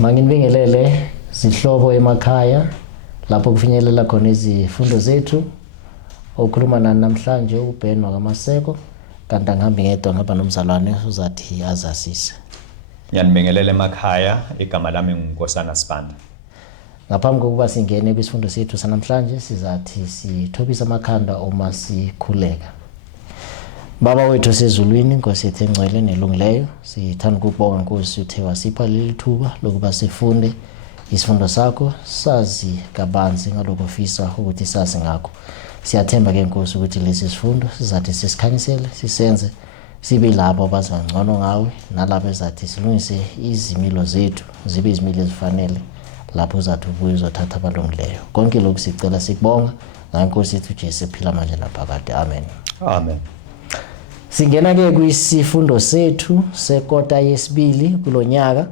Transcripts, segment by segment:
Manginibingelele sihlobo emakhaya lapho kufinyelela khona izifundo zethu. Okhuluma nani namhlanje uBen wakaMaseko, kanti angihambi ngedwa ngapha nomzalwane uzathi azasise. Ngiyanibingelela emakhaya, igama lami nguNkosana Sibanda. Ngaphambi kokuba singene kwisifundo sethu sanamhlanje sizathi sithobisa amakhanda uma sikhuleka. Baba wethu sezulwini, Nkosi yethu engcwele nelungileyo, sithanda ukubonga Nkosi uthe wasipha leli thuba lokuba sifunde isifundo sakho, sazi kabanzi ngalokho ofisa ukuthi sazi ngakho. Siyathemba ke Nkosi ukuthi lesi sifundo sizathi sisikhanyisele, sisenze sibe labo abazi ngcono ngawe, nalabo ezathi silungise izimilo zethu zibe izimilo ezifanele lapho uzathi ubuye uzothatha abalungileyo. Konke lokhu sicela sikubonga ngaNkosi yethu Jesu ephila manje naphakade. Amen. Amen. Singena ke kwisifundo sethu sekota yesibili kulonyaka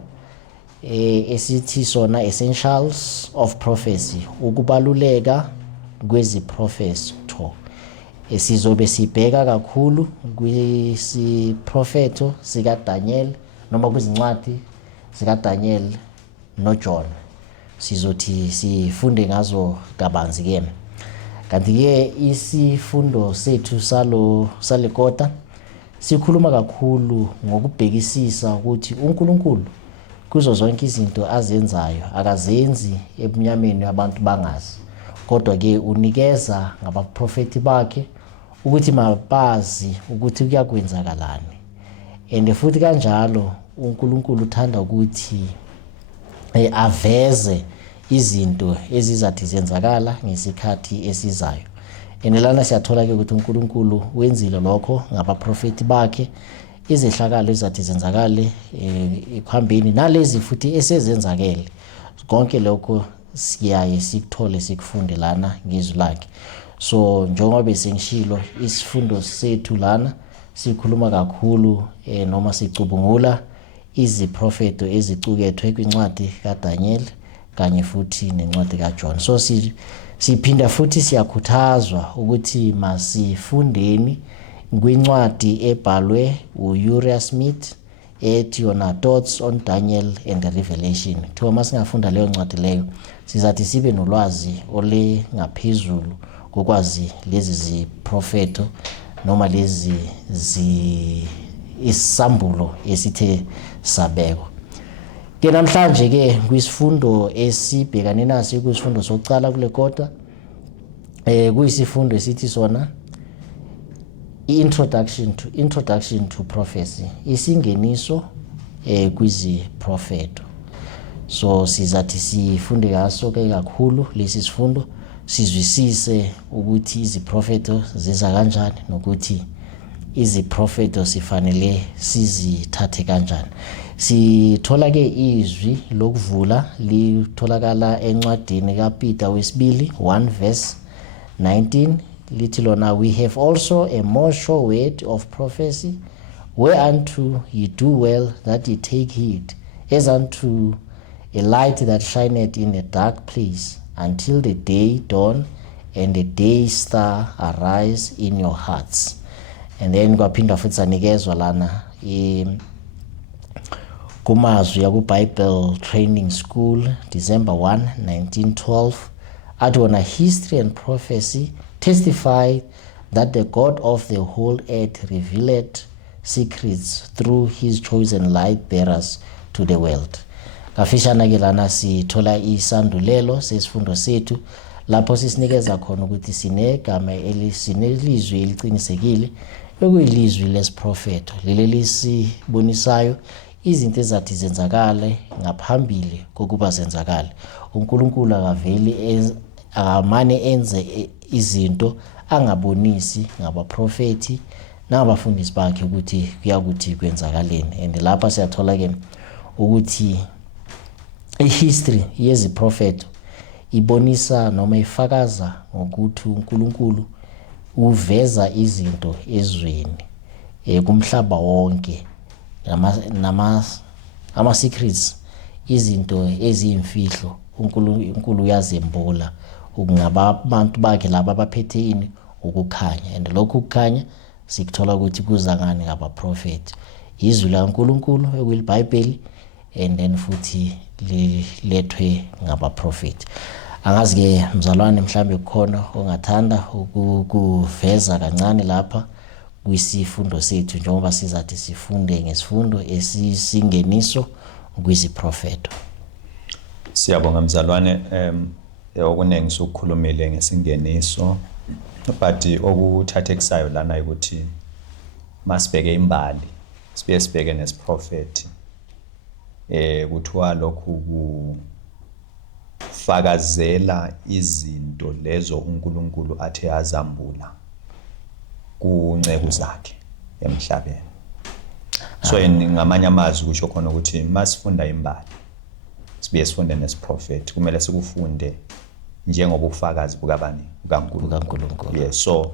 esithi sona Essentials of Prophecy, ukubaluleka kweziprofeto. Sizobe sibheka kakhulu kwisiprofeto sika Daniel noma kwizincwadi zika Daniel no John. Sizothi sifunde ngazo kabanzi ke. Kanti ke isifundo sethu salekota sikhuluma kakhulu ngokubhekisisa ukuthi uNkulunkulu kuzo zonke izinto azenzayo akazenzi ebunyameni abantu bangazi, kodwa ke unikeza ngabaprofeti bakhe ukuthi mabazi ukuthi kuyakwenzakalani. And futhi kanjalo uNkulunkulu uthanda ukuthi aveze izinto ezizathi zenzakala ngesikhathi esizayo. Enelana siyathola ke ukuthi uNkulunkulu wenzile lokho ngabaprofeti bakhe, izehlakalo ezathi zenzakale ekuhambeni nalezi futhi esezenzakele. Konke lokho siyaye sikuthole sikufunde lana ngezwi lakhe. So njengoba besengishilo isifundo sethu lana sikhuluma kakhulu noma sicubungula iziprofeto ezicukethwe kwincwadi kaDaniel kanye futhi nencwadi kaJohn. So siphinda futhi siyakhuthazwa ukuthi masifundeni kwincwadi ebhalwe uUriah Smith ethi yona Thoughts on Daniel and the Revelation. Kuthiwa masingafunda leyo ncwadi leyo sizathi sibe nolwazi ole ngaphezulu kokwazi lezi ziprofeto noma lezi isambulo esithe sabekwa. Ke namhlanje ke kwisifundo esibhekane naso kwisifundo sokucala kule kota kuyisifundo esithi sona introduction to prophecy, isingeniso kwiziprofeto. So sizathi sifunde ngaso ke kakhulu lesi sifundo, sizwisise ukuthi iziprofeto ziza kanjani nokuthi iziprofeto sifanele sizithathe kanjani. Sithola ke izwi lokuvula litholakala encwadini kaPeter wesibili 1 verse 19 lithi lona, we have also a more sure word of prophecy, whereunto ye do well that ye take heed, as unto a light that shineth in a dark place, until the day dawn and the day star arise in your hearts. And then kwaphinda futhi sanikezwa lana kumazwi ya Bible Training School December 1 1912 athi wona, history and prophecy testify that the God of the whole earth revealed secrets through his chosen light bearers to the world. Kafishana ke lana sithola isandulelo sesifundo sethu lapho sisinikeza khona ukuthi sinegama sinelizwi eliqinisekile ekuyilizwi lesiprofeto leli lisibonisayo izinto ezathi zenzakale ngaphambili kokuba zenzakale. uNkulunkulu akaveli akamane enze izinto angabonisi ngabaprofeti nabafundisi bakhe ukuthi kuyakuthi kwenzakaleni. And lapha siyathola ke ukuthi ihistory yeziprofeto ibonisa noma ifakaza ngokuthi uNkulunkulu uveza izinto ezweni kumhlaba wonke ama secrets, izinto eziyimfihlo uNkulunkulu uyazembula ukungaba abantu bakhe laba abaphethe ini ukukhanya. And lokhu ukukhanya sikuthola ukuthi kuza ngani ngabaprofeti. Izwi laNkulunkulu ekwiBhayibheli and then futhi lilethwe ngabaprofeti. Angazi ke mzalwane mhlambe kukhona ongathanda ukuveza kancane lapha kwisifundo sethu njengoba sizathi sifunde ngesifundo esisingeniso kwiziprofeto. Siyabonga mzalwane, okuningi sokukhulumile ngesingeniso, but okuthatha kusayo lana ukuthi masibheke imbali sibe sibheke nesiprofeti, kuthiwa lokhu kufakazela izinto lezo uNkulunkulu athe azambula kunceku zakhe emhlabeni. So ngamanye amazwi kusho khona ukuthi masifunda imbali sibe sifunde nesiprofeti kumele sikufunde njengoba ubufakazi bukabani bukaNkulunkulu. Yes, so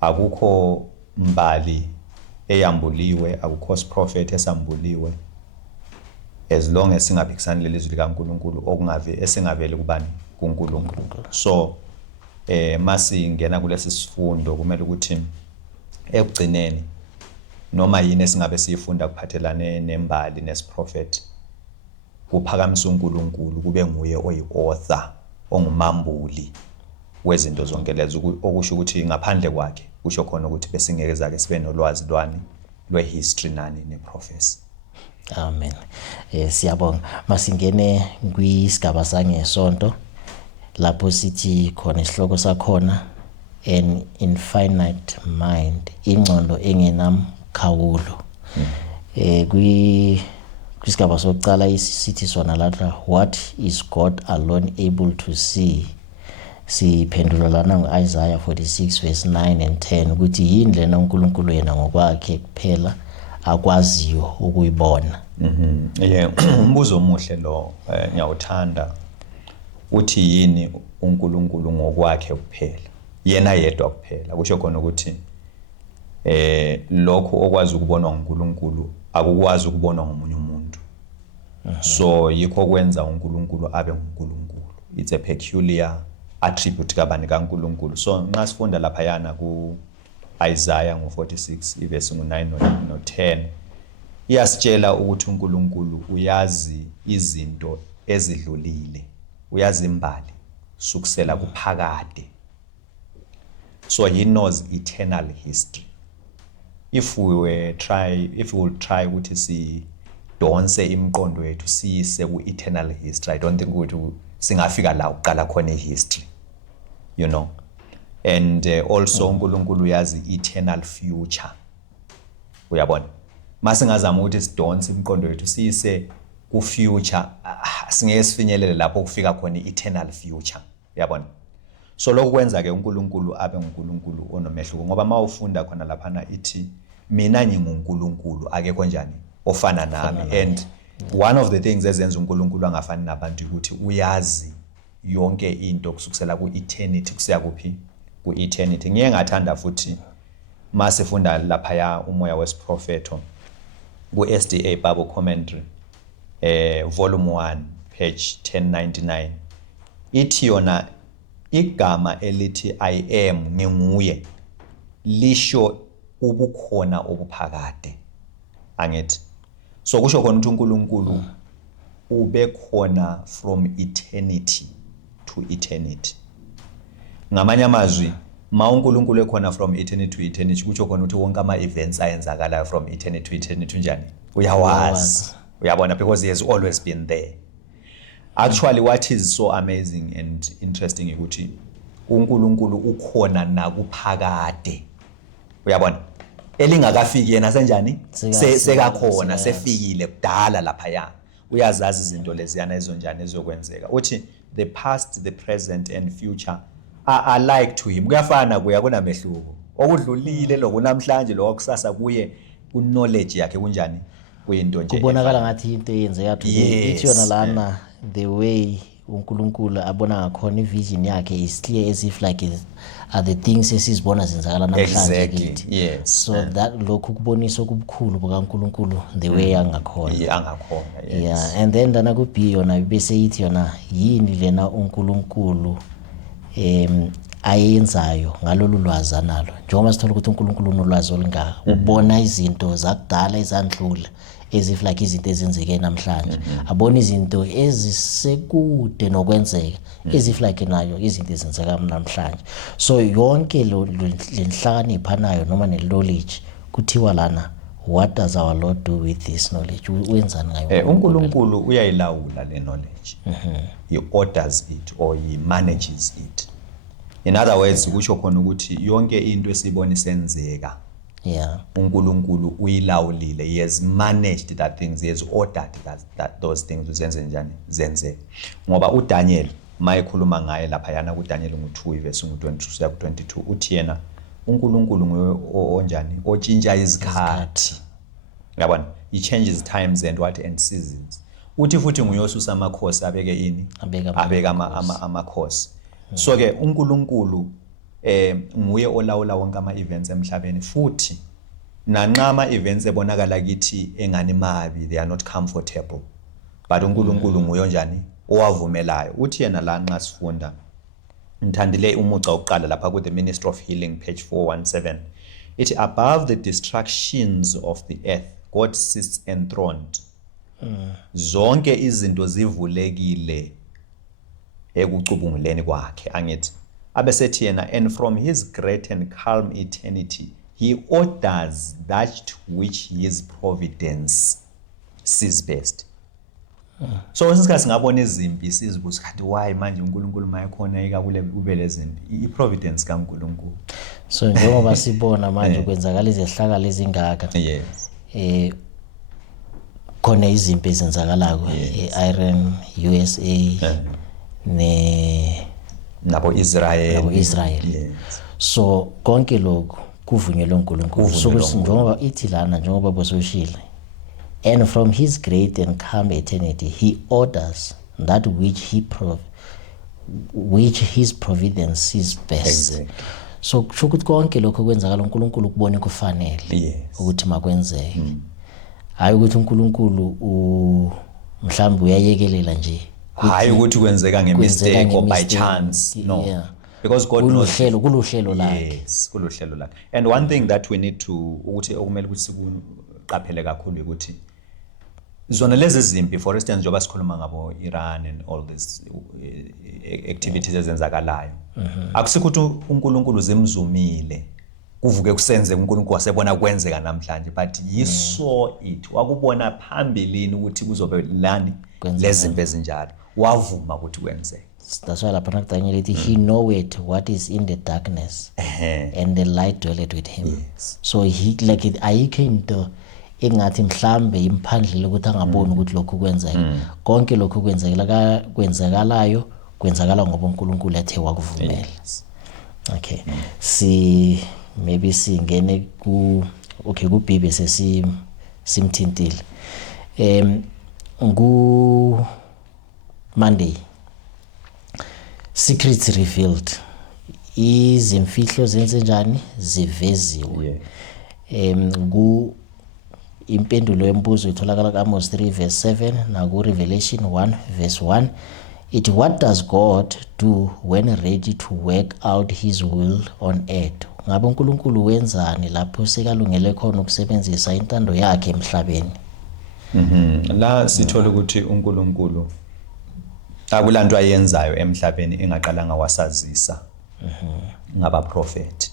akukho mbali eyambuliwe, akukho siprofeti esambuliwe as long as singaphikisani lelizwi likaNkulunkulu esingaveli kubani kuNkulunkulu. So masingena kulesi sifundo kumele ukuthi ekugcineni noma yini esingabe siyifunda kuphathelane nembali nesiprofeti kuphakamisa uNkulunkulu, kube nguye oyi-author, ongumambuli wezinto zonke lezo, okusho ukuthi ngaphandle kwakhe kusho khona ukuthi besingeke zake sibe nolwazi lwe-history nani ne-prophecy. Amen. Siyabonga. Masingene kwisigaba sangesonto lapho sithi khona isihloko sakhona, an infinite mind, ingcondo engenamkhawulo. Kwisigaba sokucala isithi sona lapha, what is God alone able to see? Siphendula lana ngo-Isaiah 46 verse 9 and 10 ukuthi yini lena uNkulunkulu yena ngokwakhe kuphela akwaziyo ukuyibona. Umbuzo omuhle lo, ngiyawuthanda. Uthi yini uNkulunkulu ngokwakhe kuphela, yena yedwa kuphela. Kusho khona ukuthi lokho okwazi ukubonwa uNkulunkulu akukwazi ukubonwa ngomunye umuntu. So yikho kwenza uNkulunkulu abe uNkulunkulu. It's a peculiar attribute kabani kaNkulunkulu. So nxa sifunda lapha yana ku Isaiah ngo-46 verse 9 no 10 iyasitshela ukuthi uNkulunkulu uyazi izinto ezidlulile, uyazi imbali sukusela kuphakade. So he knows eternal history. If we will try ukuthi sidonse imiqondo yethu siyise ku-eternal history, I don't think ukuthi singafika la uqala khona history, you know. And also uNkulunkulu uyazi eternal future. Uyabona? Masingazama ukuthi sidonse imiqondo yethu siyise ku future, singeke sifinyelele lapho kufika khona eternal future. Uyabona? So lokho kwenza ke uNkulunkulu abe uNkulunkulu onomehluko, ngoba mawufunda khona lapha ithi mina nginguNkulunkulu akekho njani ofana nami. And one of the things ezenza uNkulunkulu angafani nabantu ukuthi uyazi yonke into kusukela ku-eternity kusiya kuphi ku-eternity. Ngiye ngathanda futhi masifunda lapha ya umoya wesiprofeto ku-SDA Bible Commentary volume 1 page 1099 ithi yona igama elithi I am nginguye lisho ubukhona obuphakade, angithi. So kusho khona ukuthi uNkulunkulu ube khona from eternity to eternity. Ngamanye amazwi ma uNkulunkulu ekhona from eternity to eternity kusho khona ukuthi wonke ama-events ayenzakala from eternity to eternity njani uyawazi. Uyabona, because he has always been there. Actually what is so amazing and interesting ukuthi uNkulunkulu ukhona nakuphakade. Uyabona, elingakafiki yena senjani sekakhona, sefikile kudala lapha ya. Uyazazi izinto leziyana ezonjani ezokwenzeka. Uthi the past, the present and future are alike to him. Kuyafana kuya kunamehluko. Okudlulile lokunamhlanje lokusasa kuye ku-knowledge yakhe kunjani kuyinto nje. Kubonakala ngathi into eyenzeka today. Ithi yona lana the way uNkulunkulu abona ngakhona ivision yakhe is clear as if like are the things esizibona zenzakala namhlanje kithi. Yes. So that lokhu kubonisa okubukhulu bukaNkulunkulu the way angakhona. Angakhona. Yes. Yeah, and then dana ku B yona bese ithi yona yini lena uNkulunkulu ayenzayo ngalolu lwazi analo. Njengoba sithola ukuthi uNkulunkulu unolwazi olungaka, ubona izinto zakudala ezandlula as if like izinto ezenzeke namhlanje abona izinto ezisekude nokwenzeka as if like nayo izinto ezenzeka namhlanje. So yonke lenhlakanipho anayo noma ne-knowledge kuthiwa lana, what does our Lord do with this knowledge? Wenzani ngayo? uNkulunkulu uyayilawula le knowledge. He orders it or he manages it. In other words, kusho khona ukuthi yonke into esibona isenzeka, uNkulunkulu uyilawulile. He has managed that things, he has ordered that those things zenze njani zenzeke. Ngoba uDaniel mayekhuluma ngaye lapha yana kuDaniel ngo2 verse 22 ku22 uthi yena uNkulunkulu nguye onjani otshintsha izikhathi. Yabona, he changes times and what and seasons. Uthi futhi nguyosusa amakhosi abeke ini, abeka amakhosi. So ke uNkulunkulu nguye olawula wonke ama events emhlabeni, futhi nanxa ama events ebonakala kithi engani mabi, they are not comfortable, but uNkulunkulu nguye njani owavumelayo. Uthi yena la nxa sifunda ngithandile umuca oqala lapha ku the Ministry of Healing page 417 ithi above the distractions of the earth God sits enthroned. Zonke izinto zivulekile ekucubunguleni kwakhe, angithi abesethi yena, and from his great and calm eternity he orders that which his providence sees best. So isikhathi singabona izimpi sizibuza kanti why manje uNkulunkulu mayekhona ekakule kube lezimpi, iprovidence kaNkulunkulu. So njengoba sibona manje kwenzakala izehlakalo ezingaka, khona izimpi ezenzakalako e-Iran, USA nabo Israel. Yes. So konke lokho kuvunyelwe uNkulunkulu. So njengoba ithi lana, njengoba bososhile, and from his great and calm eternity he orders that which his providence sees best. Exactly. So kusho ukuthi konke lokho kwenzakala uNkulunkulu kubone kufanele ukuthi makwenzeke. Hayi ukuthi uNkulunkulu mhlawumbe uyayekelela nje, hayi ukuthi kwenzeka ngemistake or by chance. No. Because God knows kuluhlelo lakhe. Yes, kuluhlelo lakhe. And one thing that we need to ukuthi okumele ukuthi sikuqaphele kakhulu ukuthi zona lezi zimpi, for instance njengoba sikhuluma ngabo Iran and all these activities ezenzakalayo, akusikho ukuthi uNkulunkulu zimzumile kuvuke kusenze uNkulunkulu wasebona kwenzeka namhlanje, but he saw it, wakubona phambilini ukuthi kuzobe lani lezimpi ezinjalo, wavuma ukuthi kwenzeke. That's why lapha nakuDaniel ithi he knoweth what is in the darkness and the light dwelleth with him. So he like it ayikho into engathi mhlambe imphandle ukuthi angaboni ukuthi lokho kwenzeka. Konke lokho kwenzekalayo kwenzakala ngoba uNkulunkulu ethe wakuvumela. Okay. Maybe singene ku Bhibhe simthintile. Ngu Monday secrets revealed, izimfihlo zenze njani ziveziwe. Ku impendulo yembuzo itholakala kuAmos 3 verse 7 na ku Revelation 1 verse 1 it, what does God do when ready to work out his will on earth? Ngabe uNkulunkulu wenzani lapho sekalungele khona ukusebenzisa intando yakhe emhlabeni? La sithola ukuthi uNkulunkulu akulanto ayenzayo emhlabeni engaqalanga wasazisa ngaba prophet.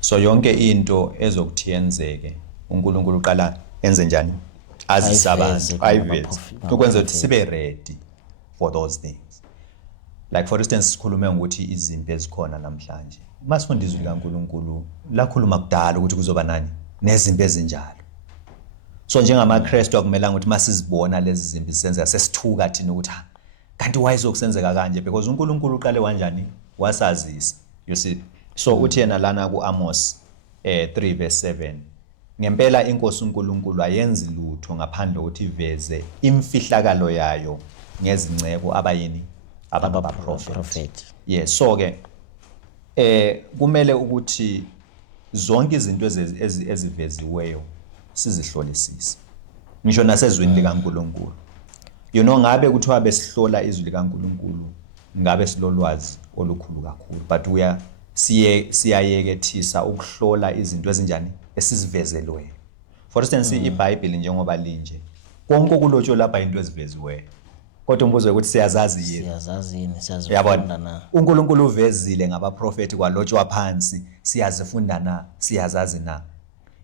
So yonke into ezokuthi yenzeke uNkulunkulu uqala enze njani? Azisa abantu, ayiveze ukwenza ukuthi sibe ready for those things. Like for instance sikhulume ngokuthi izimpi ezikhona namhlanje, masifunda izwi likaNkulunkulu lakhuluma kudala ukuthi kuzoba nani nezimpi ezinjalo. So njengamaKristu akumelanga ukuthi masizibona lezi zimpi zisenzeka sesithuka thina ukuthi kanti why izokusenzeka kanje, because uNkulunkulu uqale kanjani wasazisa. You see, so uthi yena lana kuAmos 3 verse 7, ngempela inkosi uNkulunkulu ayenzi lutho ngaphandle ukuthi iveze imfihlakalo yayo ngezinceko abayini prophet. Yes, so ke kumele ukuthi zonke izinto eziveziweyo sizihlolisise, ngisho nasezwini likaNkulunkulu. You know, ngabe kuthiwa besihlola izwi likaNkulunkulu ngabe silolwazi olukhulu kakhulu, but siyayekethisa ukuhlola izinto ezinjani esizivezelweyo. For instance iBhayibheli njengoba linje konke okulotshwe lapha into eziveziweyo kodwa umbuzo ukuthi siyazazi yini siyazazini siyazifunda yabona na uNkulunkulu uvezile ngabaprofeti kwalotshwa phansi siyazifunda na siyazazi na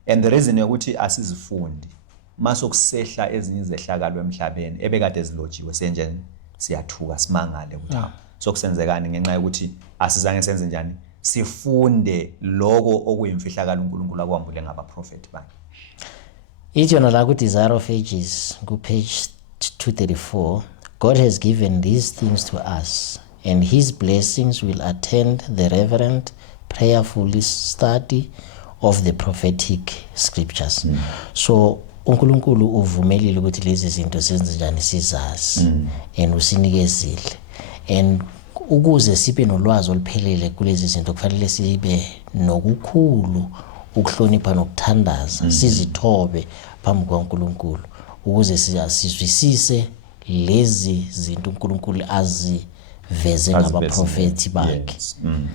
and the reason ukuthi asizifundi masokusehla ezinye izehlakalo emhlabeni ebekade zilotshiwe senje siyathuka simangale ukuthi sokusenzekani ngenxa yokuthi asizange senze njani sifunde lokho okuyimfihlakalo uNkulunkulu akwambule ngabaprofeti bakhe. Ithi yona la ku-Desire of Ages ku-page 234, God has given these things to us, and his blessings will attend the reverent, prayerful study of the prophetic scriptures. So uNkulunkulu uvumelile ukuthi lezi zinto senze njani sizazi and usinikezile, and ukuze sibe nolwazi oluphelele kulezi zinto kufanele sibe nokukhulu ukuhlonipha nokuthandaza sizithobe phambi kwaNkulunkulu ukuze sizwisise lezi zinto uNkulunkulu aziveze ngabaprofeti bakhe.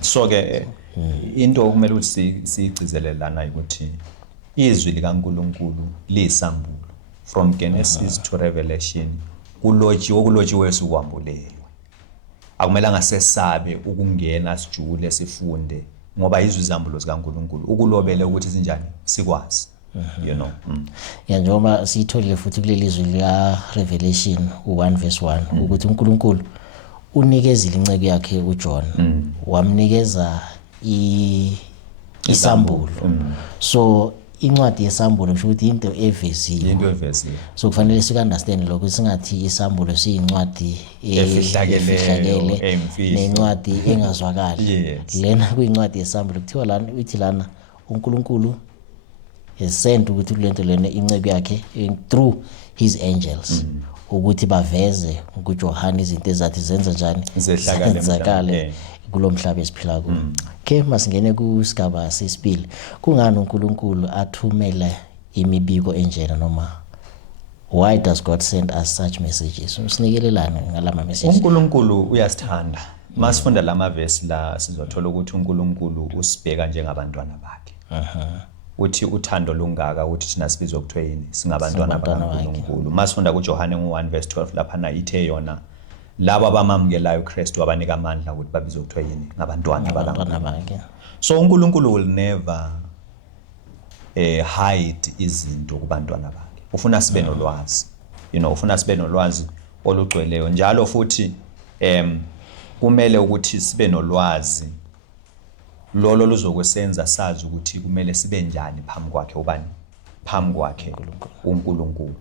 So ke into okumele ukuthi siyigcizelelana ukuthi izwi likaNkulunkulu liyisambulo from Genesis to Revelation kulotshiwe sikwambuleyo. Akumelanga sesabe ukungena sijule sifunde ngoba izwi izambulo zikaNkulunkulu ukulobele ukuthi sinjani sikwazi you know. Ya njengoba siyitholile futhi kuleli izwi lika Revelation 1:1 ukuthi uNkulunkulu unikezile inceke yakhe uJohn wamnikeza isambulo. So incwadi yesambulo kusho ukuthi into eveziwe. So kufanele sika-understand lokho singathi isambulo siyincwadi efihlakele nencwadi engazwakali. Lena kuyincwadi yesambulo kuthiwa lana uthi lana uNkulunkulu has sent ukuthi kulento lena inceke yakhe through his angels ukuthi baveze kuJohane izinto ezathi zenza njani zenzakale kulomhlaba esiphila kuwo. Okay, masingene kusigaba sesibili. Kungani uNkulunkulu athumela imibiko enjena noma why does God send us such messages? Usinikelelana ngalama messages. uNkulunkulu uyasithanda. Masifunda lama verse la sizothola ukuthi uNkulunkulu usibheka njengabantwana bakhe. Uthi uthando lungaka uthi thina sibizwe kuthiwa yini singabantwana bakaNkulunkulu. Masifunda kuJohane 1:12 lapha na ithe yona laba abamamukelayo uKristu abanika amandla ukuthi babizwe kuthiwa yini ngabantwana bakaNkulunkulu. So uNkulunkulu will never hide izinto kubantwana bakhe. Ufuna sibe nolwazi. You know, ufuna sibe nolwazi olugcweleyo njalo futhi kumele ukuthi sibe nolwazi lolo luzokwesenza sazi ukuthi kumele sibe njani phambi kwakhe ubani phambi kwakhe uNkulunkulu.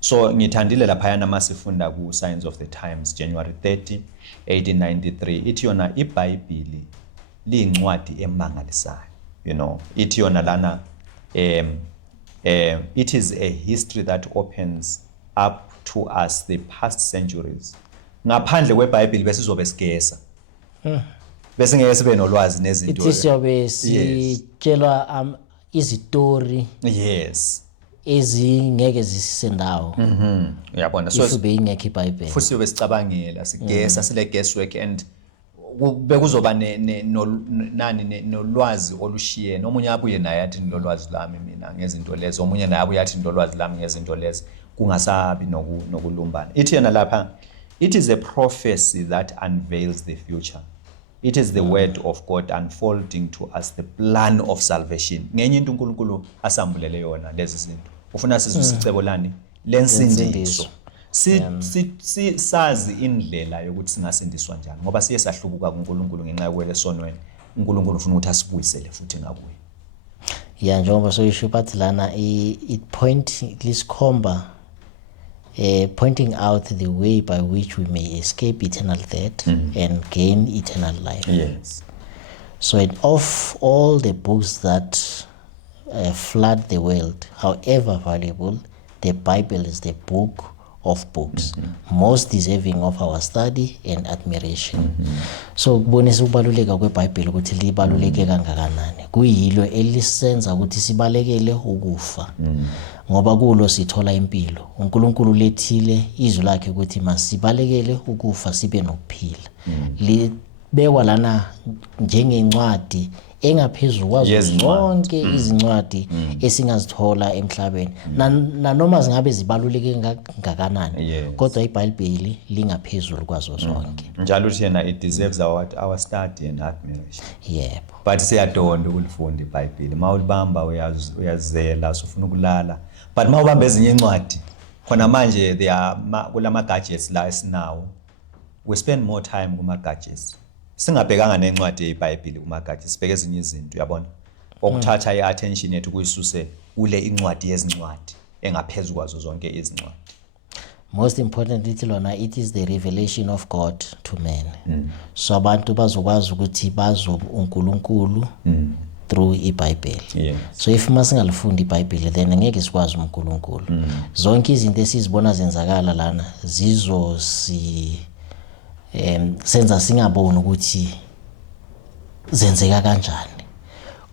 So ngithandile lapha yana masifunda ku Signs of the Times January 30 1893 ithi yona iBhayibheli liyincwadi emangalisayo. You know, ithi yona lana it is a history that opens up to us the past centuries. Ngaphandle kweBhayibheli besizobe sigesa. Bese ngeke sibe nolwazi nezinto. Ithi siyobe sitshelwa izitori. Yes. Ezingeke zisisendawo. Uyabona so sibe ingekho iBhayibheli. Futhi siyobe sicabangela sigesa sile guesswork and bekuzoba nolwazi olushiyene. Omunye abuye naye athi nolwazi lami mina ngezinto lezo. Omunye naye abuye athi nolwazi lami ngezinto lezo. Kungasabi nokulumbana. Ithi yena lapha it is a prophecy that unveils the future. It is the word of God unfolding to us the plan of salvation. Ngenye into uNkulunkulu asambulele yona lezi zinto. Ufuna sizwisicebo lani lensindiso. Sazi indlela yokuthi singasindiswa njani ngoba siye sahlubuka kuNkulunkulu ngenxa yokwele sonweni. uNkulunkulu ufuna ukuthi asibuyisele futhi ngakuye. Ya njengoba soyisho bathi lana it point lisikhomba pointing out the way by which we may escape eternal death and gain eternal life. Yes. So of all the books that flood the world, however valuable, the Bible is the book of books, most deserving of our study and admiration. So kubonisa ukubaluleka kweBhayibheli ukuthi libaluleke kangakanani. Kuyilo elisenza ukuthi sibalekele ukufa. Ngoba kulo sithola impilo. uNkulunkulu lethile izwi lakhe ukuthi masibalekele ukufa sibe nokuphila. Libekwa lana njengencwadi engaphezulu kwazo Yezincwadi. zonke izincwadi esingazithola emhlabeni nanoma zingabe zibaluleke kangakanani Yes. kodwa iBhayibheli lingaphezulu kwazo zonke. njalo uthi yena it deserves our study and admiration. Yebo. But siyadonda ukulifunda iBhayibheli. Mawulibamba uyazela usufuna ukulala. But mawubamba ezinye incwadi khona manje kulama gadgets la esinawo. We spend more time kuma gadgets. Singabhekanga nencwadi yeBhayibheli kuma gadgets, sibheke ezinye izinto uyabona. Okuthatha iattention yethu kuyisuse ule incwadi yezincwadi engaphezulu kwazo zonke izincwadi. Most importantly ithi lona it is the revelation of God to men. So abantu bazokwazi ukuthi bazo uNkulunkulu through iBhayibheli. Yes. So if masingalifundi iBhayibheli then ngeke sikwazi uNkulunkulu. Zonke izinto esizibona zenzakala lana senza singaboni ukuthi zenzeka kanjani.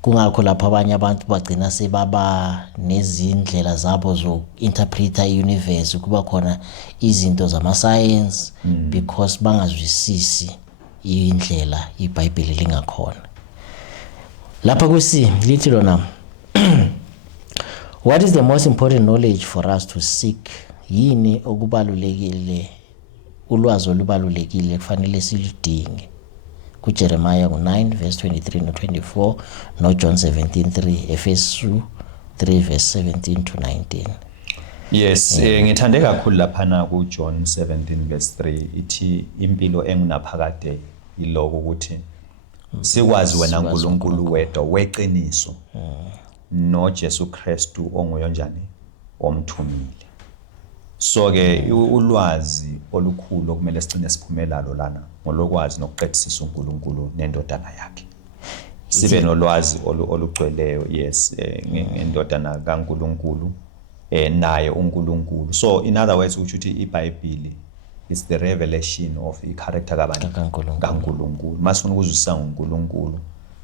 Kungakho lapha abanye abantu bagcina sebaba nezindlela zabo zo-interpreta i-universe kuba khona izinto zama-science because bangazwisisi indlela iBhayibheli lingakhona. Lapha lithi lona what is the most important knowledge for us to seek? Yini okubalulekile ulwazi olubalulekile kufanele siludinge? kuJeremiah 9 verse 23 no 24 no John 17:3 Efesu 3 verse 17 to 19. Yes, ngithande kakhulu lapha ku John 17 verse 3 ithi impilo engunaphakade iloko ukuthi sikwazi wena uNkulunkulu wedwa weqiniso no Jesu Kristu onguye njani omthumile. So ke ulwazi olukhulu okumele sigcine siphumelalo lana ngolokwazi nokuqedisisa uNkulunkulu nendodana yakhe. Sibe nolwazi olugcweleyo yes ngendodana kaNkulunkulu naye uNkulunkulu. So in other words ukuthi iBhayibheli is the revelation of i-character kaNkulunkulu. Masifuna ukuzwisisa ngoNkulunkulu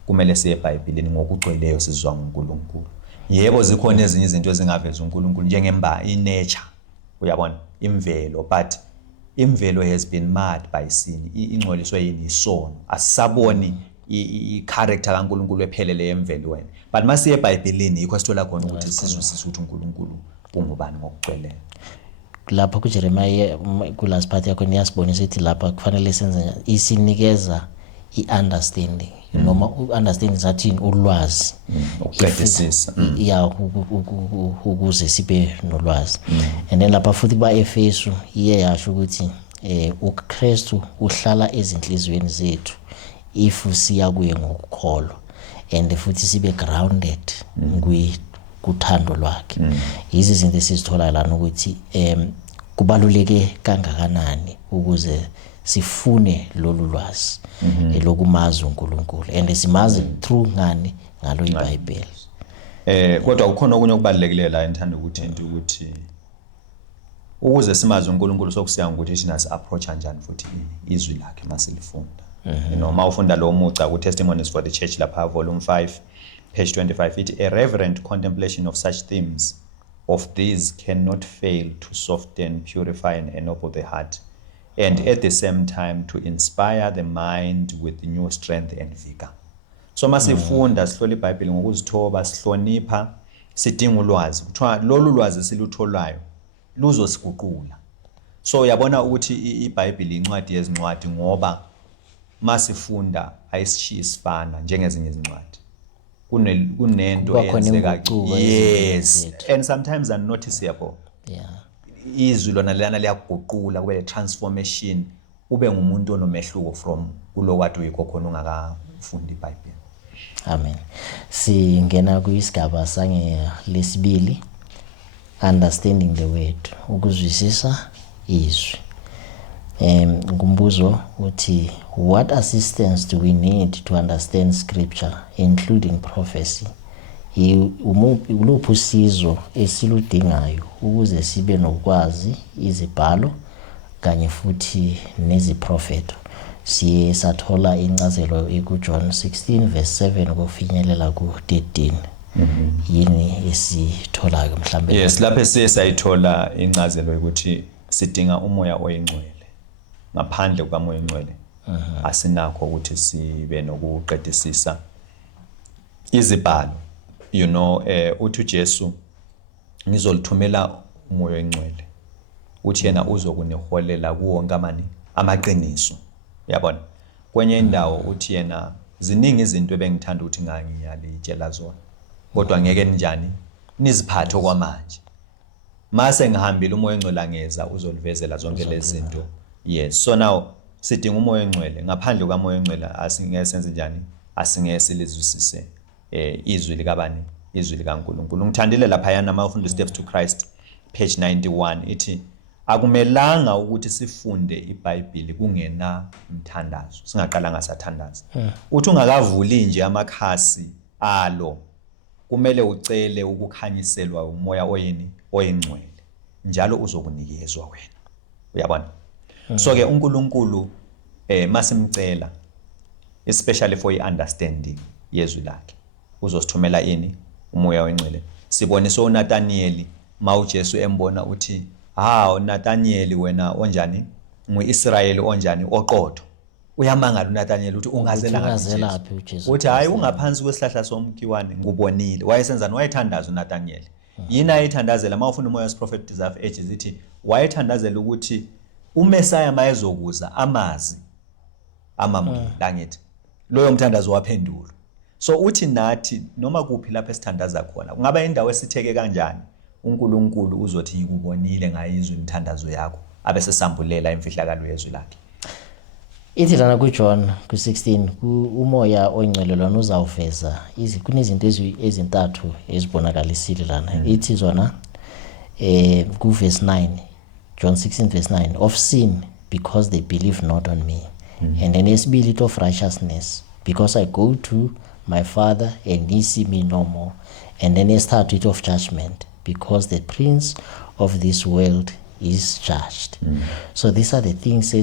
kumele siye eBhayibhelini ngokugcweleyo sizwa ngoNkulunkulu. Yebo zikhona ezinye izinto ezingaveza uNkulunkulu njengemba inature uyabona imvelo but imvelo has been marred by sin. Ingcoliswe yini isono. Asisaboni i-character kaNkulunkulu ephelele yemvelo but masiye eBhayibhelini yikho sithola khona ukuthi sizwisise ukuthi uNkulunkulu ungubani ngokugcweleyo. Lapha kuJeremiah kulast part yakho niyasibonisa ukuthi lapha kufanele senze isinikeza i-understanding noma understanding zathi ulwazi ukuqedisisa ya ukuze sibe nolwazi. And then lapha futhi Efesu iye yasho ukuthi uKristu uhlala ezinhlizweni zethu if siya kuye ngokukholwa and futhi sibe grounded kuthando lwakhe. Yizi izinto esizithola lana ukuthi kubaluleke kangakanani ukuze sifune lolu lwazi elokumazi uNkulunkulu and simazi through ngani ngalo iBhayibheli. Kodwa kukhona okunye okubalekile la ngithanda ukuthi ukuze simazi uNkulunkulu sokusiya ukuthi thina si-approach kanjani futhi izwi lakhe masilifunda. Noma ufunda lo muca ku-Testimonies for the Church lapha volume 5 page 25 ithi a reverent contemplation of such themes of these cannot fail to soften, purify and ennoble the heart and at the same time to inspire the mind with new strength and vigor. So masifunda sihlola iBhayibheli ngokuzithoba sihlonipha sidinga ulwazi kuthiwa lolu lwazi silutholayo luzosiguqula. So uyabona ukuthi iBhayibheli incwadi yezincwadi ngoba masifunda ayisishiyi isifana njengezinye izincwadi. Kunento eyenzeka yes and sometimes unnoticeable. Yeah. Izwi lona lana liyaguqula kube transformation ube ngumuntu onomehluko from kulokwathi uyikho khona ungakafundi iBhayibheli. Amen. Singena kuyisigaba lesibili understanding the word ukuzwisisa izwi. Ngumbuzo uthi what assistance do we need to understand scripture including prophecy? Uluphi usizo esiludingayo ukuze sibe nokwazi izibhalo kanye futhi neziprofeto? Siye sathola incazelo kuJohn 16 verse 7 kufinyelela ku13. Yini esitholayo mhlambe? Yes, lapho sayithola incazelo ukuthi sidinga umoya oyingcwele. Ngaphandle kukamoya oyingcwele asinakho ukuthi sibe nokuqedisisa izibhalo uthi uJesu ngizolithumela umoya oyingcwele uthi yena uzokuniholela kuwonke amaqiniso uyabona kwenye indawo uthi yena ziningi izinto ebengithanda ukuthi ngiyalitshela zona kodwa ngeke njani niziphathe okwamanje mase ngihambile umoya oyingcwele angeza uzolivezela zonke lezi zinto yes so now sidinga umoya oyingcwele ngaphandle kwamoya oyingcwele asingeke senze njani asingeke silizwisise izwi likabani izwi likaNkulunkulu ngithandile lapha yana mawufunda Steps to Christ page 91 ithi akumelanga ukuthi sifunde iBhayibheli kungena umthandazo singaqalanga sathandaza uthi ungakavuli nje amakhasi alo kumele ucele ukukhanyiselwa umoya oyingcwele njalo uzokunikezwa wena uyabona so ke uNkulunkulu masimcela especially for iunderstanding yezwi lakhe uzosithumela umoya oyingcwele sibonisa uNathaniel mawuJesu embona uthi uNathaniel wena onjani nguIsrayeli onjani oqotho uyamangala uNathaniel uthi ungazela uJesu uthi hayi ungaphansi kwesihlahla somkiwane ngubonile wayesenzani wayethandaza uNathaniel yini ayithandazela mawufuna umoya wesiprophet Desire Edges ithi wayethandazela ukuthi uMesaya mayezokuza amazi amamngeni langithi loyo mthandazo waphendula so uthi nathi noma kuphi lapho esithandaza khona kungaba indawo esitheke kanjani uNkulunkulu uzothi ngikubonile ngayizwe imithandazo yakho abese sambulela imfihlakalo yezwi lakhe ithi lana kuJohn ku16 umoya oyingcwele lona uzawuveza kunezinto ezintathu ezibonakalisile lana ithi zona ku verse 9 John 16 verse 9 of sin because they believe not on me and then esibili of righteousness because I go to my Father and ye see me no more and then esithathu of judgment because the prince of this world is judged. So these are the things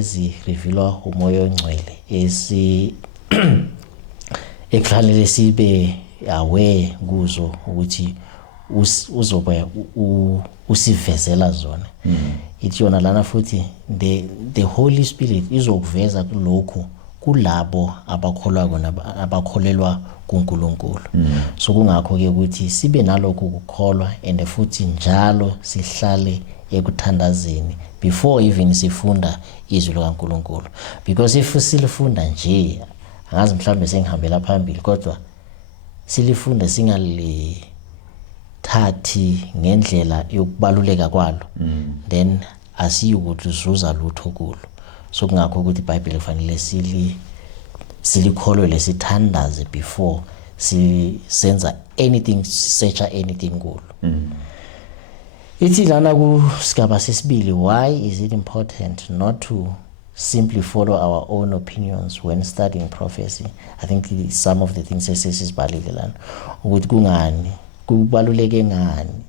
revealwa umoya oyingcwele ekufanele sibe aware kuzo ukuthi uzobe usivezela zona. Ithi yona lana futhi the Holy Spirit izokuveza lokho kulabo abakholelwa kuNkulunkulu. So kungakho ke ukuthi sibe nalokho ukukholwa and futhi njalo sihlale ekuthandazeni before even sifunda izwi likaNkulunkulu because if silifunda nje angazi mhlambe sengihambela phambili kodwa silifunda singalitathi ngendlela yokubaluleka kwalo then asiyukuthi uzuza lutho kulo so kungakho ukuthi iBhayibheli kufanele silikholwe lesithandaze before senza anything search anything kulo. Ithi lana kusigaba sesibili why is it important not to simply follow our own opinions when studying prophecy. I think some of the things esesizibalile lana ukuthi kungani kubaluleke ngani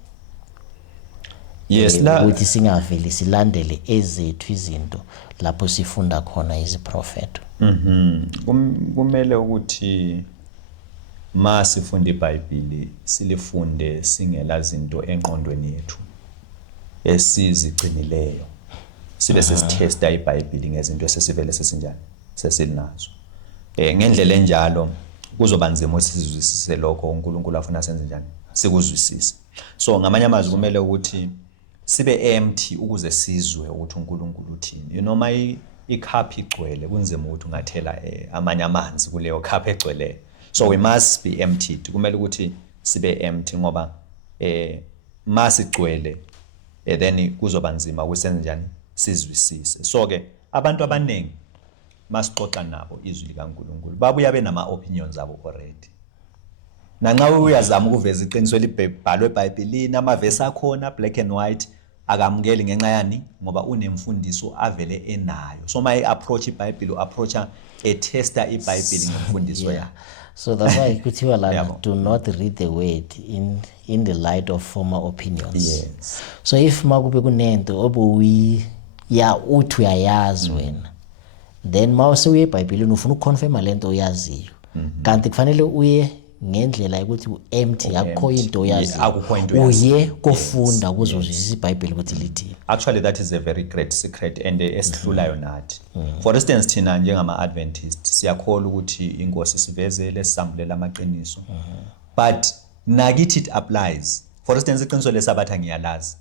yes la ukuthi singaveli silandele ezethu izinto lapho sifunda khona iziprofeto. Kumele ukuthi ma sifunda iBhayibheli silifunde singela zinto enqondweni yethu esizigcinileyo sibe sesithesta iBhayibheli ngezinto esesivele sesinjani sesinazo ngendlela enjalo kuzoba nzima usizwisise lokho uNkulunkulu afuna senze njani sikuzwisise. So ngamanye amazwi kumele ukuthi sibe empty ukuze sizwe ukuthi uNkulunkulu uthini noma icup igcwele kunzima ukuthi ungathela amanye amanzi kuleyo cup egcwele. So we must be emptied. Kumele ukuthi sibe empty ngoba masigcwele then kuzoba nzima ukusenza njani sizwisise. So ke abantu abaningi masixoxa nabo izwi likaNkulunkulu babuya benama opinions abo already. Nanxa uyazama ukuveza iqiniso elibhalwe eBhayibhelini amavesi akhona black and white akamukeli ngenxa yani ngoba unemfundiso avele enayo. So my approach iBhayibheli approacha testa iBhayibheli ngemfundiso yakhe. So that's why kuthiwa lana do not read the word in the light of former opinions. Yes. So if makube kunento uthi uyayazi wena then mawuse uye eBhayibhelini ufuna ukuconfirma lento oyaziyo kanti kufanele uye ngendlela ukuthi empty akukho into oyaziyo akukho into oyaziyo. uye kofunda ukuzozwisisa iBhayibheli ukuthi lithini. Actually that is a very great secret and esihlulayo nathi. For instance thina njengama Adventist siyakholwa ukuthi inkosi sivezele sisambulela amaqiniso. But nakithi it applies. For instance iqiniso lesabatha ngiyalazi.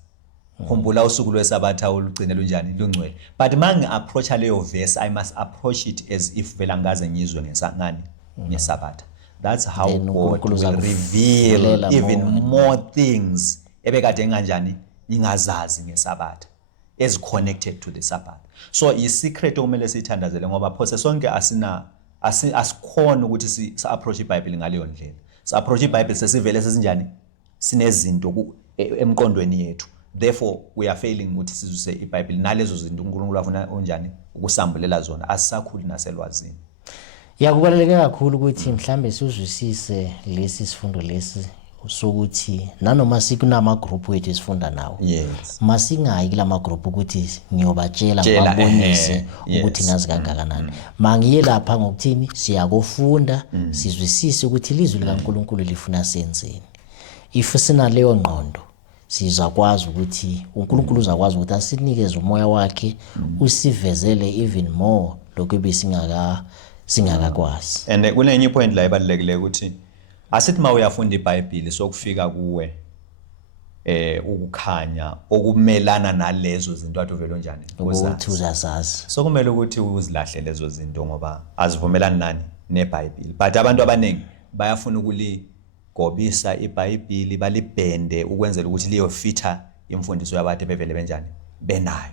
Khumbula usuku lwesabatha olugcine lunjani lungcwele. But mangi approach leyo verse I must approach it as if vela ngaze ngizwe ngesangani ngesabatha. That's how Then God uNkulunkulu will reveal uzakuvulela even more. more things ebekade nganjani ingazazi ngesabatha as connected to the Sabbath. So isecret okumele sithandazele ngoba phose sonke asikhona ukuthi si approach iBhayibheli ngaleyo ndlela. Si approach iBhayibheli sesivele sesinjani sinezinto emqondweni yethu. Therefore we are failing ukuthi sizuse iBhayibheli nalezo zinto uNkulunkulu afuna onjani ukusambulela zona asisakhuli naselwazini. Yakubaluleke kakhulu ukuthi mhlambe sizwisise lesi sifundo lesi sokuthi nanoma sikunama group wethu esifunda nawo. Yes. Masingayi kulama group ukuthi ngiyobatshela babonise ukuthi ngazi kangakanani. Mangiye lapha ngokuthini siyakufunda sizwisise ukuthi ilizwi likaNkulunkulu lifuna senzeni. If sina leyo ngqondo sizakwazi ukuthi uNkulunkulu uzakwazi ukuthi asinikeze umoya wakhe usivezele even more lokho singakakwazi. And kunenye point la ebalekile ukuthi asithi mawuyafunda iBhayibheli sokufika kuwe ukukhanya okumelana nalezo zinto athi uvelo njani ukuthi uzazazi. So kumele ukuthi uzilahle lezo zinto ngoba azivumelani nani neBhayibheli. But abantu abaningi bayafuna ukuligobisa iBhayibheli balibhende ukwenzela ukuthi liyofitha imfundiso yabantu bevele benjani benayo.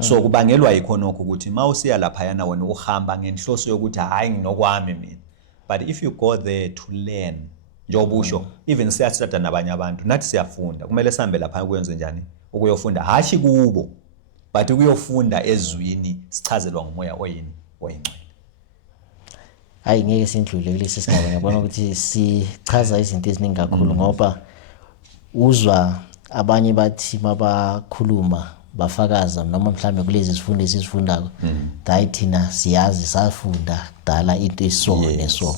So kubangelwa yikhonokho ukuthi mawusiya lapha yana wena uhamba ngenhloso yokuthi hayi nginokwami mina. But if you go there to learn njobusho even siyathatha nabanye abantu nathi siyafunda kumele sihambe lapha ukwenza njani ukuyofunda hashi kubo but ukuyofunda ezwini sichazelwa ngomoya oyini oyingcwele. Hayi ngeke sindlule kulesi sigaba ngiyabona ukuthi sichaza izinto eziningi kakhulu ngoba uzwa abanye bathi mabakhuluma bafakaza noma mhlambe kulezi zifundo esizifundako hayi thina siyazi safunda dala into eso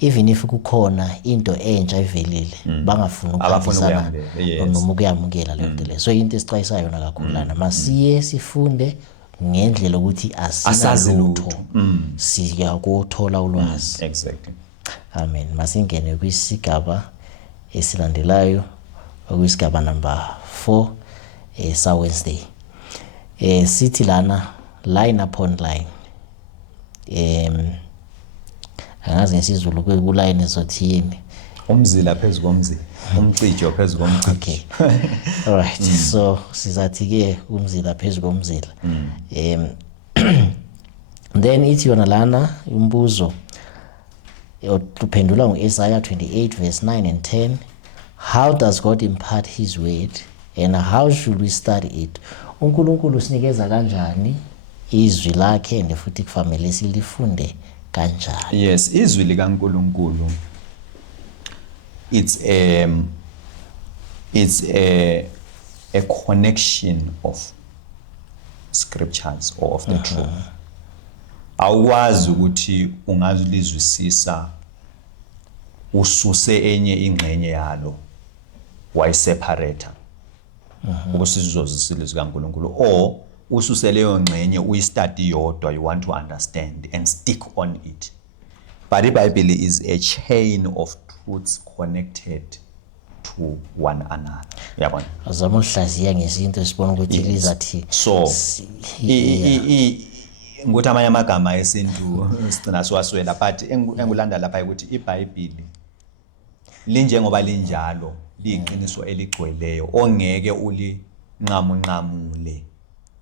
even if kukhona into entsha evelile bangafuna ukuhambisana noma ukuyamukela le nto le. So into esixwayisa yona kakhulu lana masiye sifunde ngendlela ukuthi asinalutho siyakuthola ulwazi. Exactly. Amen. Masingene kwisigaba esilandelayo okuyisigaba number 4 sa Wednesday. Sithi lana line upon line. Angazi ngesizulu kuline ezothini. Umzila phezulu komzila. Umcijo phezulu komcijo. Okay. All right. So sizathi ke umzila phezulu komzila. Then ithi yona lana umbuzo uphendula ngoIsaiah 28 verse 9 and 10. How does God impart his word and how should we study it? uNkulunkulu sinikeza kanjani izwi lakhe and futhi kufanele silifunde kanjani? Yes, izwi likaNkulunkulu it's a connection of scriptures or of the truth. Awukwazi ukuthi ungazilizwisisa ususe enye ingxenye yalo wayiseparate ukusizozisile zikaNkulunkulu or ususe leyo ngxenye uyistudy yodwa you want to understand and stick on it. But iBhayibheli is a chain of truths connected to one another. Yabona? Azama ukuhlaziya ngezinto sibona ukuthi lizathi so ngokuthi amanye amagama esintu sigcina siwaswela but engulanda lapha ukuthi iBhayibheli linjengoba linjalo liyiqiniso eligcweleyo ongeke ulinqamunqamule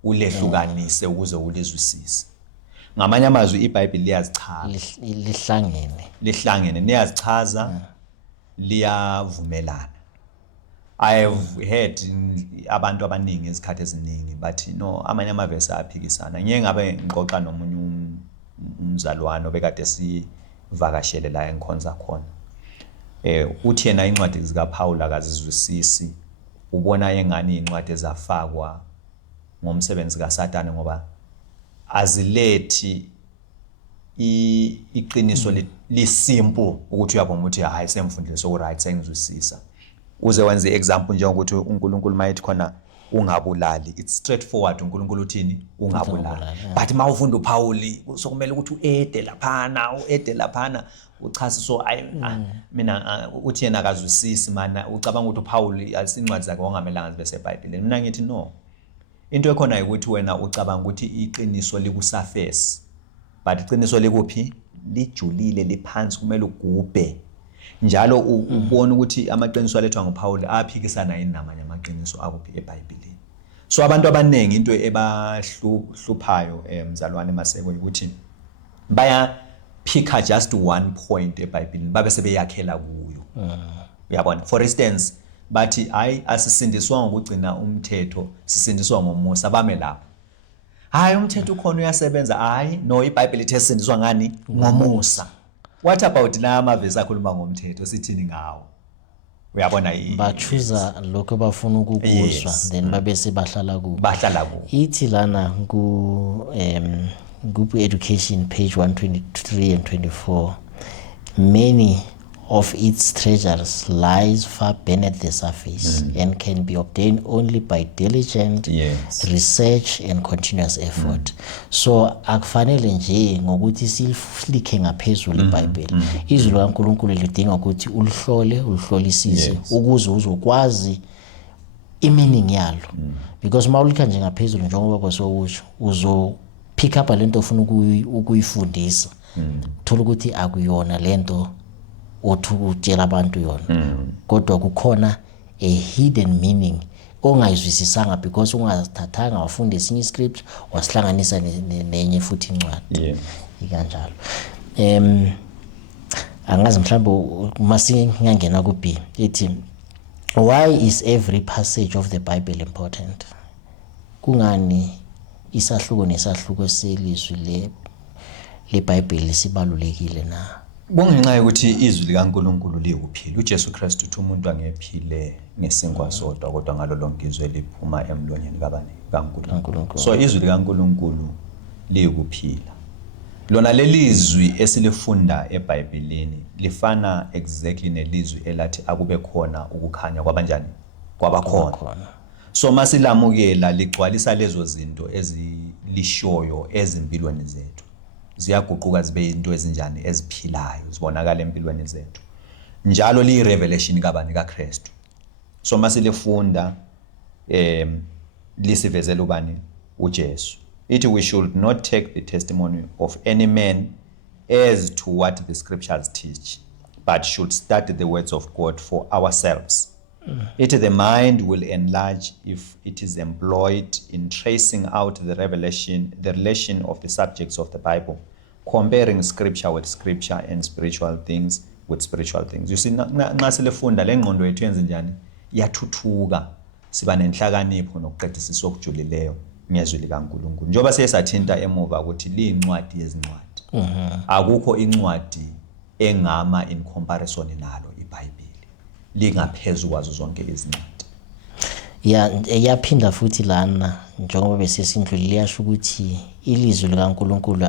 ulehlukanise ukuze ulizwisise. Ngamanye amazwi iBhayibheli liyazichaza lihlangene niyazichaza liyavumelana. I have heard abantu abaningi izikhathi eziningi but no amanye amavesi aphikisana. Ngeke ngabe ngixoxa nomunye umzalwane obekade sivakashele la enkhonza khona. Uthi yena incwadi zika Paul akazizwisisi ubona engani incwadi ezafakwa ngomsebenzi kaSathane ngoba azilethi iqiniso lisimple ukuthi uyabona ukuthi hayi semfundile so right sengizwisisa uze wenze example njengokuthi uNkulunkulu mayethi khona ungabulali, it's straightforward. uNkulunkulu uthini? Ungabulali. But mawufunda uPauli sokumele ukuthi uede laphana uchaza so mina uthi yena akazwisisi mana ucabanga ukuthi uPauli asincwadi zakhe wangamelanga zibe seBhayibhelini. Mina ngithi no, into ekhona ukuthi wena ucabanga ukuthi iqiniso likusurface, but iqiniso likuphi? Lijulile, liphansi, kumele ugubhe njalo ubone ukuthi amaqiniso alethwa nguPaul aphikisana yini namanye amaqiniso akuphi eBhayibhelini. So abantu abaningi into ebahluphayo mzalwane Maseko ukuthi baya pick just one point eBhayibhelini babe sebeyakhela kuyo. Uyabona, for instance bathi hayi asisindiswa ngokugcina umthetho, sisindiswa ngomusa. Bame lapho, hayi umthetho ukhona uyasebenza. Hayi no, iBhayibheli ithi sisindiswa ngani? Ngomusa. What about la amavesi akhuluma ngomthetho, sithini ngawo? Uyabona bachuza lokho bafuna ukukuzwa, then babese bahlala ku ithi lana ku education page 123 and 24, many of its treasures lies far beneath the surface and can be obtained only by diligent research and continuous effort. So akufanele nje ngokuthi silikhe ngaphezulu iBhayibheli. Izwi likaNkulunkulu lidinga ukuthi ulihlolisise ukuze uzokwazi i-meaning yalo, because mawulikha nje ngaphezulu njengoba basokusho uzo pick up lento ofuna ukuyifundisa uthola ukuthi akuyona lento utshela abantu yona, kodwa kukhona a hidden meaning ongayizwisisanga because ungazithathanga wafunda esinye iscript wasihlanganisa nenye futhi incwadi ikanjalo. Angazi mhlawumbe masingangena ku B ethi why is every passage of the Bible important? Kungani isahluko nesahluko selizwi leBhayibheli sibalulekile na? Bongenxa yokuthi izwi likaNkulunkulu liwuphila. uJesu Kristu uthi umuntu angephile ngesinkwa sodwa kodwa ngalo lonke izwi liphuma emlonyeni kaNkulunkulu. So izwi likaNkulunkulu liwukuphila. Lona lelizwi esilifunda eBhayibhelini lifana exactly nelizwi elathi akube khona ukukhanya kwabanjani? Kwabakhona. So masilamukela ligcwalisa lezo zinto ezilishoyo ezimpilweni zethu. Ziyaguquka zibe into ezinjani eziphilayo zibonakala empilweni zethu. Njalo liyi-revelation kabani? kaKristu. So masilifunda lisivezela ubani? uJesu. Ithi we should not take the testimony of any man as to what the scriptures teach, but should study the words of God for ourselves. Ithi the mind will enlarge if it is employed in tracing out the relation of the subjects of the Bible, comparing scripture with scripture and spiritual things with spiritual things. You see, nxa silifunda le ngqondo yethu yenze njani? Yathuthuka, siba nenhlakanipho nokuqedisisa okujulileyo ngezwi likaNkulunkulu. Njengoba sesathinta emuva ukuthi liyincwadi yezincwadi. Akukho incwadi engama in comparison nalo iBhayibheli. Lingaphezulu kwazo zonke izincwadi. Yaphinda futhi lana njengoba besesindlule liyasho ukuthi ilizwi likaNkulunkulu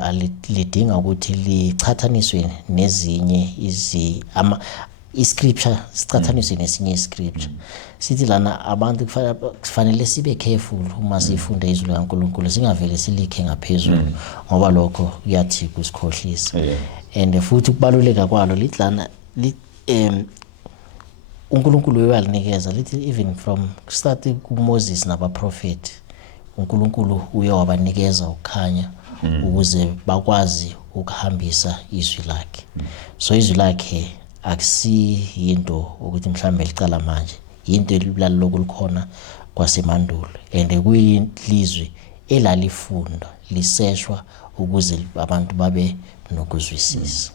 lidinga ukuthi lichathaniswe nezinye iscripture sichathaniswe nesinye iscripture. Sithi lana abantu kufanele sibe careful uma sifunda izwi likaNkulunkulu, singavele silikhe ngaphezulu ngoba lokho kuyathi kusikhohlisa. And futhi kubaluleka kwalo lithi lana uNkulunkulu uyalinikeza lithi even from start kuMoses nabaprofeti uNkulunkulu uye wabanikeza ukukhanya ukuze bakwazi ukuhambisa izwi lakhe. So izwi lakhe akusi into ukuthi mhlambe licala manje, into elalokhu likhona kwasemandulo, and kuyilizwi elalifunda liseshwa ukuze abantu babe nokuzwisisa.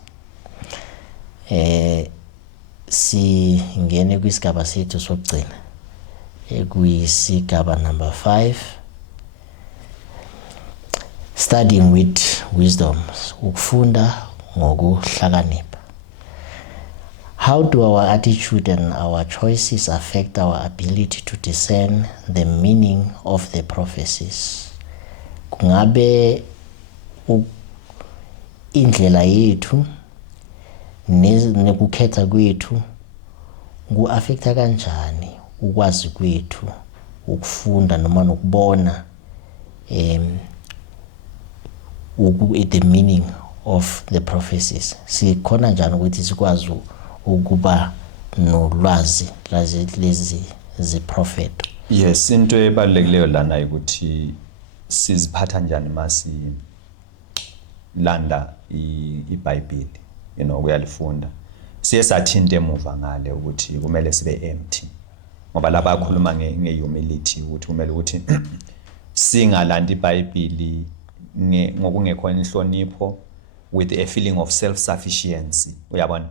Singene kwisigaba sethu sokugcina kuyisigaba number 5, studying with wisdom, ukufunda ngokuhlakanipha. How do our attitude and our choices affect our ability to discern the meaning of the prophecies? Kungabe indlela yethu nekukhetha kwethu ku-affecta kanjani ukwazi kwethu ukufunda noma nokubona the meaning of the prophecies. Sikhona njani ukuthi sikwazi ukuba nolwazi lezi ze-prophet? Yes, into ebalulekileyo lana ukuthi siziphatha njani masi landa iBhayibheli, kuyalifunda. Siye sathinte emuva ngale ukuthi kumele sibe empty. Ngoba laba akhuluma nge-humility ukuthi kumele ukuthi singalandi iBhayibheli ngokungekho inhlonipho, with a feeling of self-sufficiency, uyabona?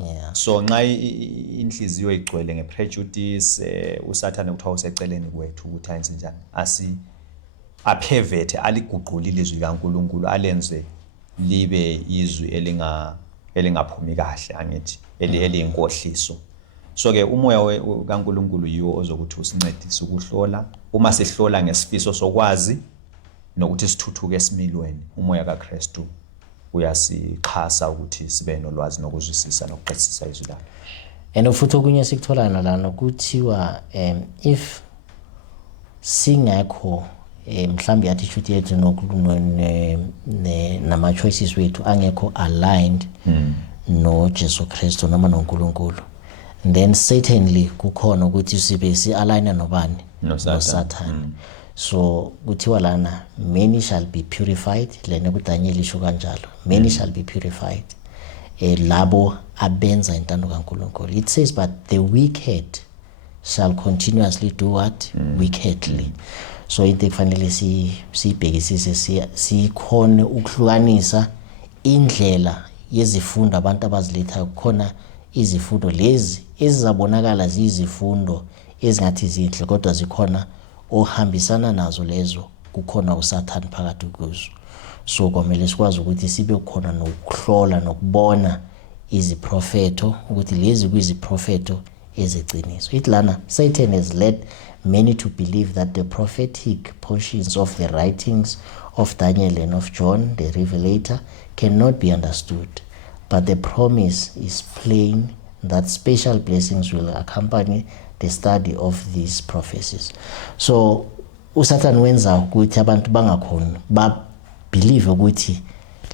Yeah. So nxa inhliziyo igcwele ngeprejudice, usathane kuthiwa useceleni kwethu ukuthi ayenze njani, aphevethe aliguqule ilizwi kaNkulunkulu alenze libe izwi elingaphumi kahle, angithi eliyinkohliso. So ke umoya kaNkulunkulu yiwo ozokuthi usincedise ukuhlola. Uma sihlola ngesifiso sokwazi nokuthi sithuthuke esimilweni, umoya kaKristu uyasixhasa ukuthi sibe nolwazi nokuzwisisa nokuqedisisa izwi lakhe. And futhi okunye sikutholana lana kuthiwa if singekho mhlambe attitude yethu nama choices wethu angekho aligned no Jesu Kristu noma noNkulunkulu, then certainly kukhona ukuthi sibe si-aligna nobani? No Satan. So kuthiwa lana many shall be purified, lena kuDaniel isho kanjalo, many shall be purified, labo abenza intando kaNkulunkulu. It says but the wicked shall continuously do what? Wickedly. So into kufanele sibhekisise sikhone ukuhlukanisa indlela yezifundo abantu abaziletha. Kukhona izifundo lezi ezizabonakala ziyizifundo ezingathi zinhle kodwa zikhona ohambisana nazo lezo, kukhona uSathane phakathi kuzo. So kwamele sikwazi ukuthi sibe khona nokuhlola nokubona iziprofeto ukuthi lezi kuyiziprofeto eziqiniso. It lana Satan has led many to believe that the prophetic portions of the writings of Daniel and of John the Revelator cannot be understood, but the promise is plain that special blessings will accompany the study of these prophecies. So uSathane wenza ukuthi abantu bangakhona ba believe ukuthi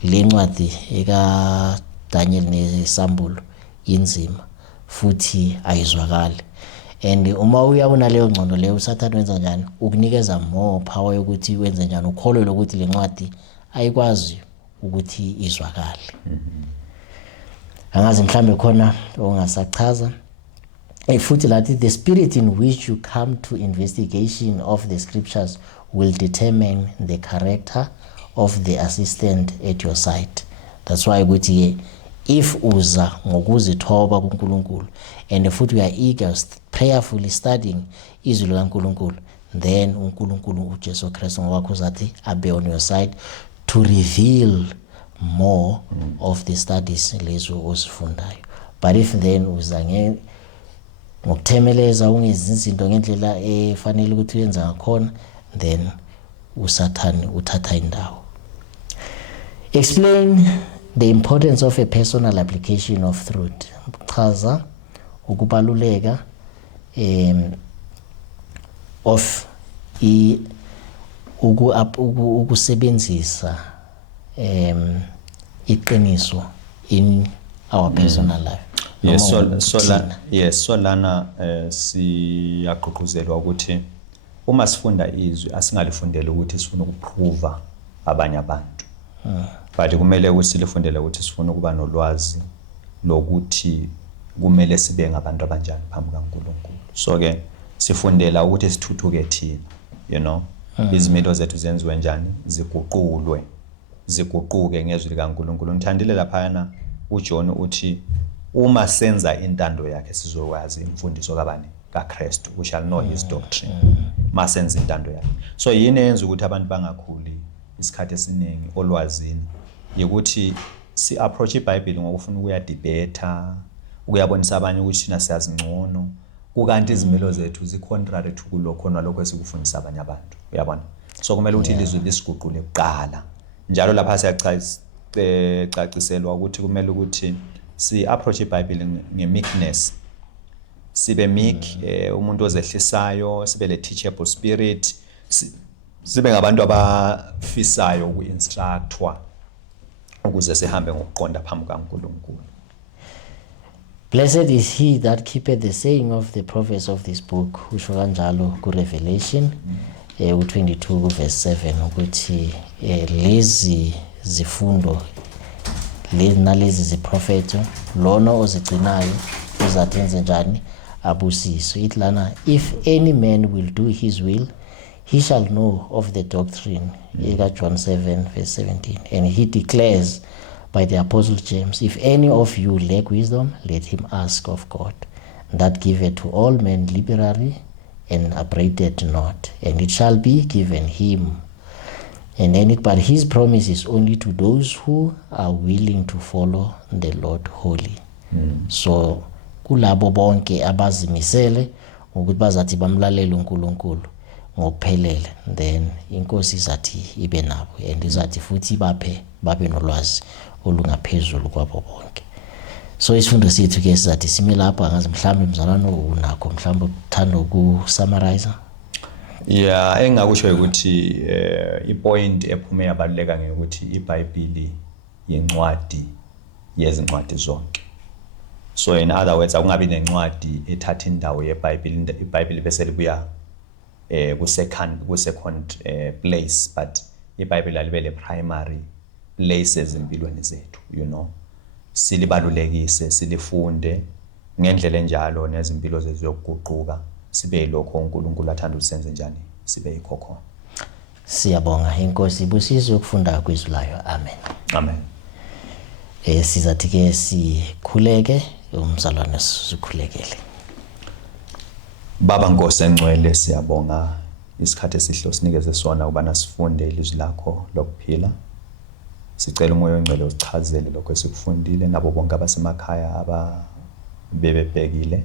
le ncwadi eka Daniel nesambulo inzima futhi ayizwakali. And uma uyabona leyo ngcondo leyo uSathane wenza njani? Ukunikeza more power yokuthi wenze njani, ukholelwe ukuthi le ncwadi ayikwazi ukuthi izwakale. Angazi mhlambe khona ongasachaza futhi lathi the spirit in which you come to investigation of the scriptures will determine the character of the assistant at your side. That's why ukuthi if uza ngokuzithoba kuNkulunkulu and futhi we are eager prayerfully studying izwi likaNkulunkulu, then uNkulunkulu uJesu Kristu ngokwakho uzathi abe on your side to reveal more of the studies lezo ozifundayo. But if then uza ngokuthemeleza ungezinto izinto ngendlela efanele ukuthi uyenza ngakhona, then uSathane uthatha indawo. Explain the importance of a personal application of truth. Chaza ukubaluleka of ukusebenzisa iqiniso in our personal life. Yes, so lana siyaqhuquzelwa ukuthi uma sifunda izwi asingalifundela ukuthi sifuna ukuprove abanye abantu. But kumele ukuthi silifundele ukuthi sifuna ukuba nolwazi lokuthi kumele sibe ngabantu abanjani phambi kaNkulunkulu. So ke sifundela ukuthi sithuthuke thina, izimilo zethu zenziwe njani, ziguquke ngezwi likaNkulunkulu. Ngithandile lapha uJohn uthi uma senza intando yakhe sizokwazi imfundiso kabani? kaKristu. We shall know his doctrine. Masenza intando yakhe. So yini yenza ukuthi abantu bangakhuli isikhathi esiningi olwazini ukuthi si approach iBhayibheli ngokufuna ukuya debate, ukuyabonisa abanye ukuthi thina siyazi ngcono, kukanti izimilo zethu contrary to kulokho nalokho esikufundisa abanye abantu, uyabona? So kumele ukuthi ilizwi lisiguqule kuqala. Njalo lapha caciselwa ukuthi kumele ukuthi si-approach iBhayibheli nge-meekness, sibe meek, umuntu ozehlisayo, sibe le teachable spirit, sibe ngabantu abafisayo uku-instructwa ukuze sihambe ngokuqonda phambi kaNkulunkulu. Blessed is he that keepeth the saying of the prophets of this book, usho kanjalo ku-Revelation 22 verse 7 ukuthi lezi zifundo nalezi ziprofeto lona ozigcinayo uzathi enze njani, abusiso. Ithi lana, if any man will do his will, he shall know of the doctrine, John 7 verse 17. And he declares by the apostle James, if any of you lack wisdom, let him ask of God, that giveth to all men liberally and upbraideth not, and it shall be given him. And then but his promise is only to those who are willing to follow the Lord wholly. So kulabo bonke abazimisele ukuthi bazathi bamlalela uNkulunkulu ngokuphelele, then inkosi izathi ibe nabo, and izathi futhi babe nolwazi olungaphezulu kwabo bonke. So isifundo sethu ke sizathi sime lapha, ngaze mhlambe mzalwane unakho mhlambe uthanda ukusummarize. Yeah, engakusho ukuthi ipoint ephume yabaluleka ngokuthi iBhayibheli yincwadi yezincwadi zonke. So in other words, akungabi nencwadi ethatha indawo yeBhayibheli, iBhayibheli bese libuya ku-second place, but iBhayibheli alibe le primary place ezimpilweni zethu, you know. Silibalulekise, silifunde ngendlela enjalo nezimpilo zethu zokuguquka, sibe lokho uNkulunkulu athanda usenze njani, sibe yikho khona. Siyabonga, inkosi ibusise ukufunda kwezwi layo. Amen. Amen. Sizathi ke sikhuleke, umzalwane sikhulekele. Baba Nkosi engcwele, siyabonga isikhathi esihle sinikeze sona ubana sifunde ilizwi lakho lokuphila. Sicela umoya ongcwele usichazele lokho esikufundile, nabo bonke abasemakhaya ababebekile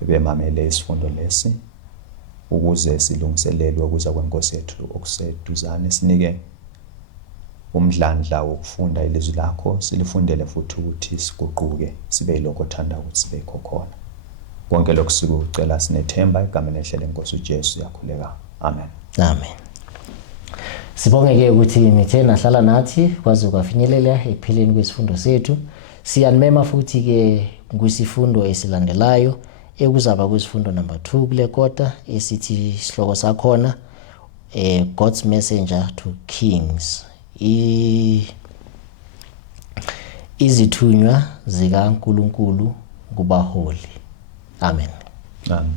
bemamele isifundo lesi, ukuze silungiselelwe ukuza kwenkosi yethu okuseduzane. Sinike umdlandla wokufunda ilizwi lakho, silifundele futhi ukuthi siguquke sibe yilokho othanda ukuthi sibe yikho khona. Konke lokhu sikucela sinethemba egameni elihle lenkosi uJesu yakhuleka. Amen. Amen. Sibonge-ke ukuthi nithe nahlala nathi kwaze kwafinyelela ekupheleni kwesifundo sethu. Siyanimema futhi-ke kwisifundo esilandelayo ekuzaba kwisifundo number 2 kule kota esithi isihloko sakhona God's Messenger to Kings, izithunywa zikaNkulunkulu kubaholi. Amen. Amen.